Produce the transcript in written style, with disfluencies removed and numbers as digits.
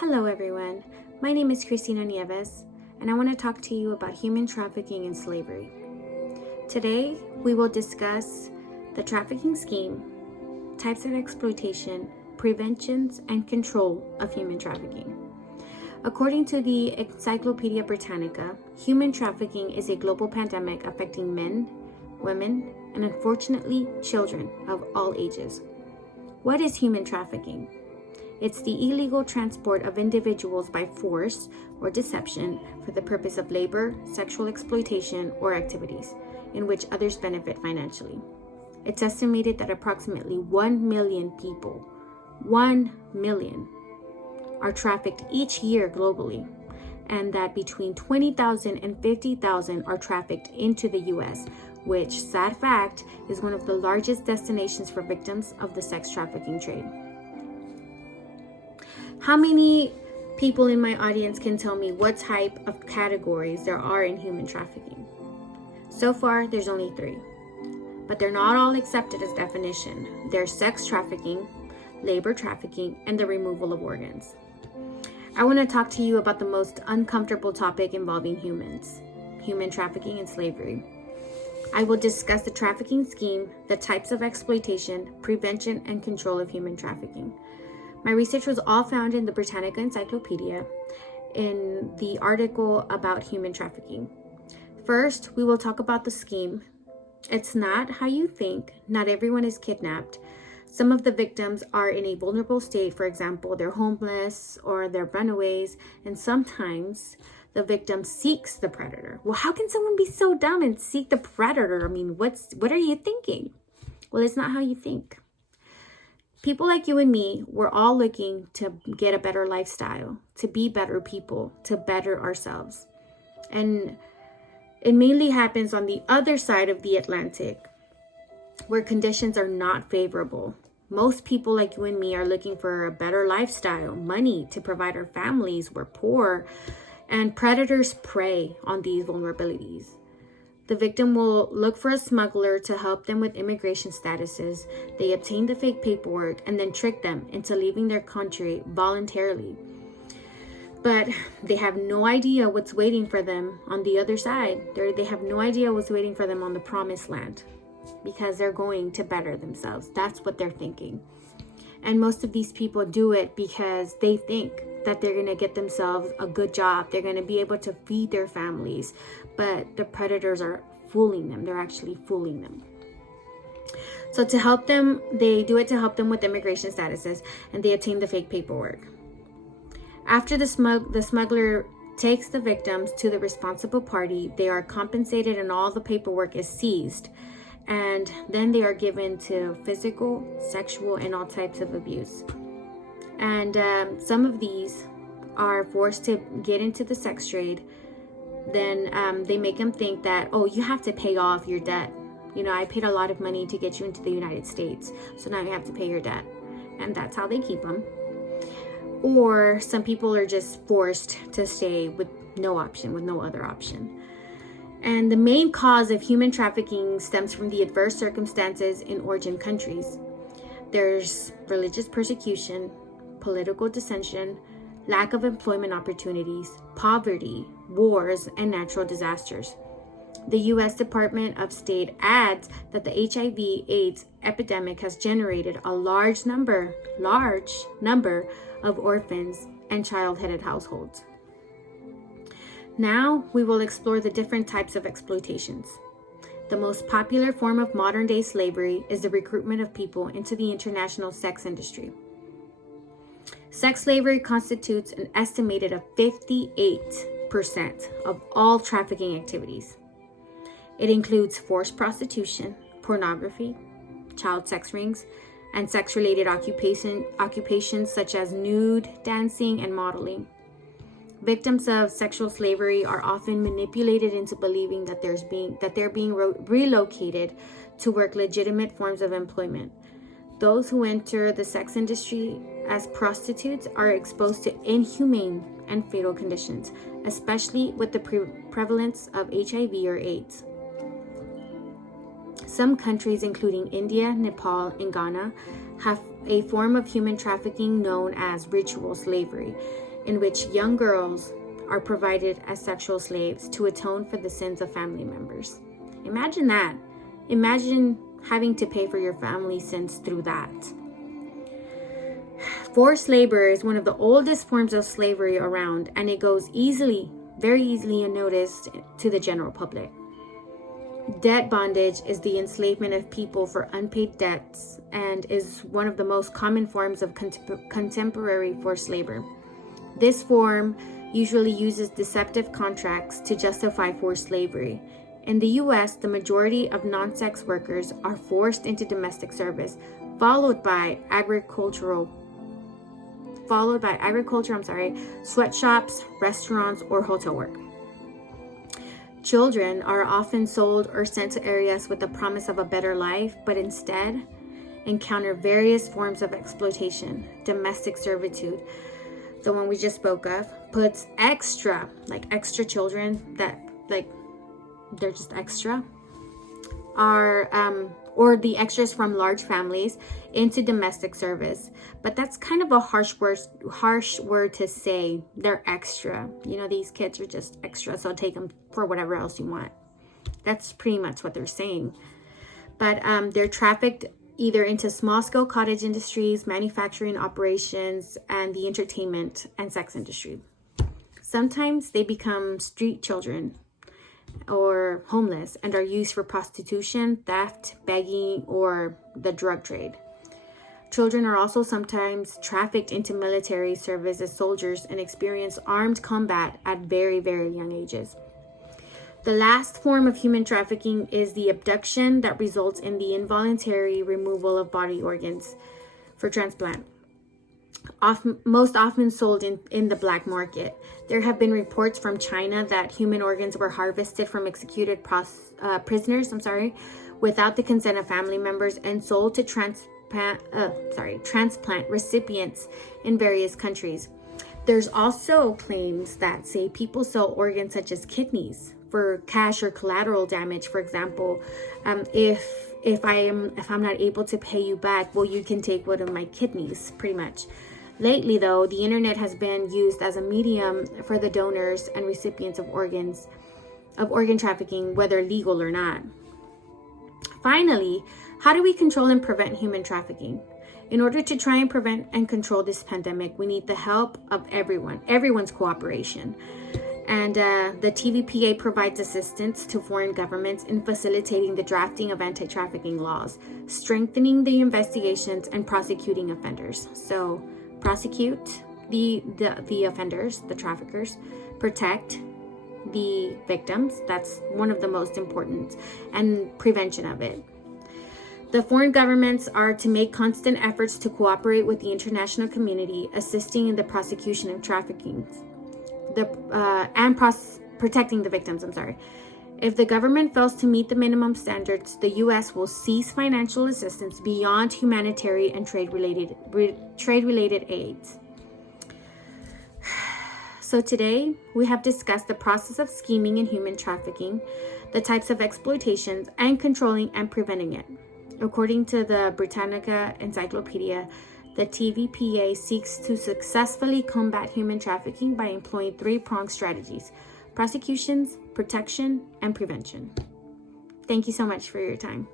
Hello everyone, my name is Cristina Nieves, and I want to talk to you about human trafficking and slavery. Today, we will discuss the trafficking scheme, types of exploitation, preventions, and control of human trafficking. According to the Encyclopedia Britannica, human trafficking is a global pandemic affecting men, women, and unfortunately, children of all ages. What is human trafficking? It's the illegal transport of individuals by force or deception for the purpose of labor, sexual exploitation, or activities in which others benefit financially. It's estimated that approximately 1 million people, 1 million, are trafficked each year globally, and that between 20,000 and 50,000 are trafficked into the US, which, sad fact, is one of the largest destinations for victims of the sex trafficking trade. How many people in my audience can tell me what type of categories there are in human trafficking? So far, there's only 3, but they're not all accepted as definition. There's sex trafficking, labor trafficking, and the removal of organs. I want to talk to you about the most uncomfortable topic involving humans, human trafficking and slavery. I will discuss the trafficking scheme, the types of exploitation, prevention, and control of human trafficking. My research was all found in the Britannica Encyclopedia in the article about human trafficking. First, we will talk about the scheme. It's not how you think. Not everyone is kidnapped. Some of the victims are in a vulnerable state. For example, they're homeless or they're runaways, and sometimes the victim seeks the predator. Well, how can someone be so dumb and seek the predator? I mean, what are you thinking? Well, it's not how you think. People like you and me, we're all looking to get a better lifestyle, to be better people, to better ourselves. And it mainly happens on the other side of the Atlantic, where conditions are not favorable. Most people like you and me are looking for a better lifestyle, money to provide our families. We're poor, and predators prey on these vulnerabilities. The victim will look for a smuggler to help them with immigration statuses. They obtain the fake paperwork and then trick them into leaving their country voluntarily. But they have no idea what's waiting for them on the other side. They have no idea what's waiting for them on the promised land because they're going to better themselves. That's what they're thinking. And most of these people do it because they think that they're going to get themselves a good job. They're going to be able to feed their families. But the predators are fooling them. They're actually fooling them. So to help them, they do it to help them with immigration statuses, and they obtain the fake paperwork. After the smuggler takes the victims to the responsible party, they are compensated and all the paperwork is seized. And then they are given to physical, sexual, and all types of abuse. And some of these are forced to get into the sex trade. Then they make them think that, oh, you have to pay off your debt. You know, I paid a lot of money to get you into the United States, so now you have to pay your debt. And that's how they keep them. Or some people are just forced to stay with no option, with no other option. And the main cause of human trafficking stems from the adverse circumstances in origin countries. There's religious persecution, political dissension, lack of employment opportunities, poverty, wars, and natural disasters. The U.S. Department of State adds that the HIV/AIDS epidemic has generated a large number of orphans and child-headed households. Now we will explore the different types of exploitations. The most popular form of modern-day slavery is the recruitment of people into the international sex industry. Sex slavery constitutes an estimated of 58% of all trafficking activities. It includes forced prostitution, pornography, child sex rings, and sex-related occupations such as nude, dancing, and modeling. Victims of sexual slavery are often manipulated into believing that they're being relocated to work legitimate forms of employment. Those who enter the sex industry as prostitutes are exposed to inhumane and fatal conditions, especially with the prevalence of HIV or AIDS. Some countries, including India, Nepal, and Ghana, have a form of human trafficking known as ritual slavery. in which young girls are provided as sexual slaves to atone for the sins of family members. Imagine that. Imagine having to pay for your family sins through that. Forced labor is one of the oldest forms of slavery around, and it goes very easily unnoticed to the general public. Debt bondage is the enslavement of people for unpaid debts and is one of the most common forms of contemporary forced labor. This form usually uses deceptive contracts to justify forced slavery. In the US, the majority of non-sex workers are forced into domestic service, followed by agriculture, sweatshops, restaurants, or hotel work. Children are often sold or sent to areas with the promise of a better life, but instead encounter various forms of exploitation. Domestic servitude, the one we just spoke of, puts extra children that they're just extra, or the extras from large families into domestic service. But that's kind of a harsh word to say. They're extra. These kids are just extra, so take them for whatever else you want. That's pretty much what they're saying. But they're trafficked either into small-scale cottage industries, manufacturing operations, and the entertainment and sex industry. Sometimes they become street children or homeless and are used for prostitution, theft, begging, or the drug trade. Children are also sometimes trafficked into military service as soldiers and experience armed combat at very, very young ages. The last form of human trafficking is the abduction that results in the involuntary removal of body organs for transplant, most often sold in the black market. There have been reports from China that human organs were harvested from executed prisoners without the consent of family members and sold to transplant recipients in various countries. There's also claims that say people sell organs such as kidneys for cash or collateral damage. For example, if I'm not able to pay you back, well, you can take one of my kidneys, pretty much. Lately, though, the internet has been used as a medium for the donors and recipients of organ trafficking, whether legal or not. Finally, how do we control and prevent human trafficking? In order to try and prevent and control this pandemic, we need the help of everyone's cooperation. And the TVPA provides assistance to foreign governments in facilitating the drafting of anti-trafficking laws, strengthening the investigations, and prosecuting offenders. So prosecute the offenders, the traffickers, protect the victims. That's one of the most important, and prevention of it. The foreign governments are to make constant efforts to cooperate with the international community, assisting in the prosecution of trafficking, protecting the victims. If the government fails to meet the minimum standards, the U.S. will cease financial assistance beyond humanitarian and trade-related aids. So today, we have discussed the process of scheming in human trafficking, the types of exploitations, and controlling and preventing it. According to the Britannica Encyclopedia, the TVPA seeks to successfully combat human trafficking by employing three-pronged strategies: prosecutions, protection, and prevention. Thank you so much for your time.